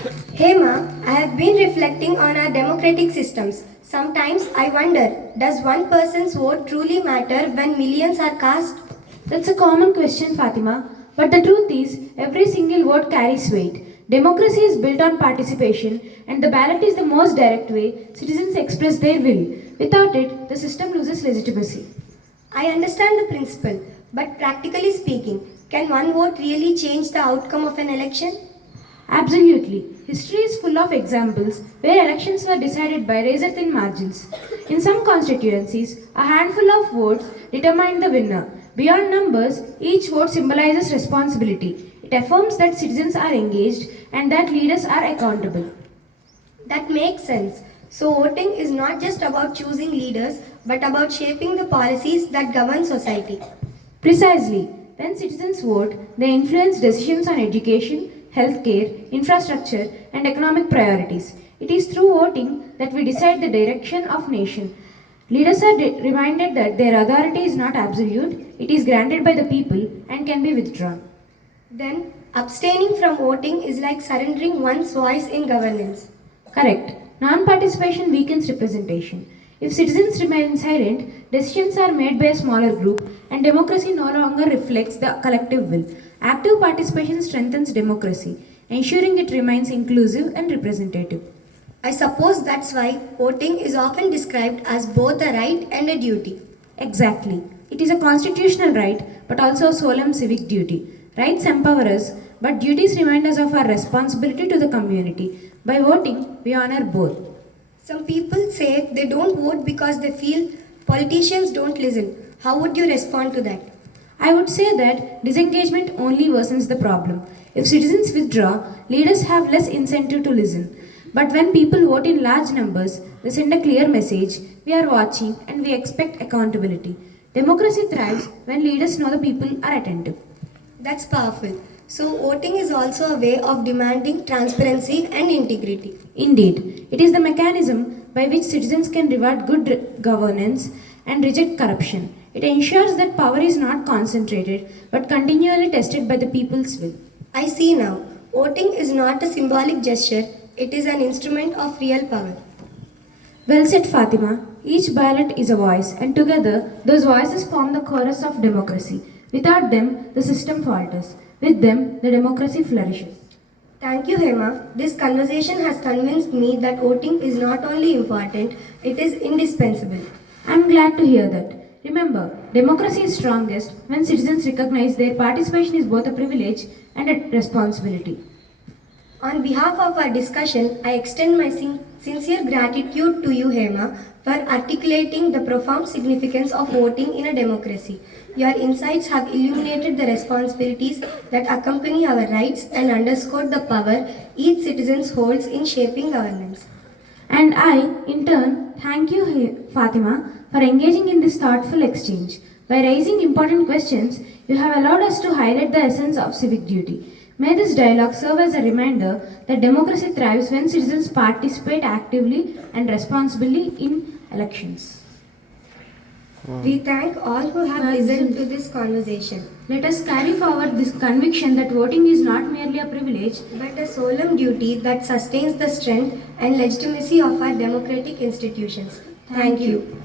Hema, I have been reflecting on our democratic systems. Sometimes I wonder, does one person's vote truly matter when millions are cast? That's a common question, Fatima. But the truth is, every single vote carries weight. Democracy is built on participation, and the ballot is the most direct way citizens express their will. Without it, the system loses legitimacy. I understand the principle, but practically speaking, can one vote really change the outcome of an election? Absolutely. History is full of examples where elections were decided by razor thin margins. In some constituencies, a handful of votes determined the winner. Beyond numbers, each vote symbolizes responsibility. It affirms that citizens are engaged and that leaders are accountable. That makes sense. So, voting is not just about choosing leaders, but about shaping the policies that govern society. Precisely. When citizens vote, they influence decisions on education, healthcare, infrastructure, and economic priorities. It is through voting that we decide the direction of nation. Leaders are reminded that their authority is not absolute, it is granted by the people and can be withdrawn. Then, abstaining from voting is like surrendering one's voice in governance. Correct. Non participation weakens representation. If citizens remain silent, decisions are made by a smaller group and democracy no longer reflects the collective will. Active participation strengthens democracy, ensuring it remains inclusive and representative. I suppose that's why voting is often described as both a right and a duty. Exactly. It is a constitutional right but also a solemn civic duty. Rights empower us, but duties remind us of our responsibility to the community. By voting, we honor both. Some people say they don't vote because they feel politicians don't listen. How would you respond to that? I would say that disengagement only worsens the problem. If citizens withdraw, leaders have less incentive to listen. But when people vote in large numbers, they send a clear message: we are watching and we expect accountability. Democracy thrives when leaders know the people are attentive. That's powerful. So, voting is also a way of demanding transparency and integrity. Indeed, it is the mechanism by which citizens can reward good governance and reject corruption. It ensures that power is not concentrated but continually tested by the people's will. I see now. Voting is not a symbolic gesture, it is an instrument of real power. Well said, Fatima. Each ballot is a voice, and together those voices form the chorus of democracy. Without them, the system falters. With them, the democracy flourishes. Thank you, Hema. This conversation has convinced me that voting is not only important, it is indispensable. I am glad to hear that. Remember, democracy is strongest when citizens recognize their participation is both a privilege and a responsibility. On behalf of our discussion, I extend my sincere gratitude to you, Hema, for articulating the profound significance of voting in a democracy. Your insights have illuminated the responsibilities that accompany our rights and underscored the power each citizen holds in shaping governance. And I, in turn, thank you, Fatima, for engaging in this thoughtful exchange. By raising important questions, you have allowed us to highlight the essence of civic duty. May this dialogue serve as a reminder that democracy thrives when citizens participate actively and responsibly in elections. We thank all who have listened to this conversation. Let us carry forward this conviction that voting is not merely a privilege but a solemn duty that sustains the strength and legitimacy of our democratic institutions. Thank you.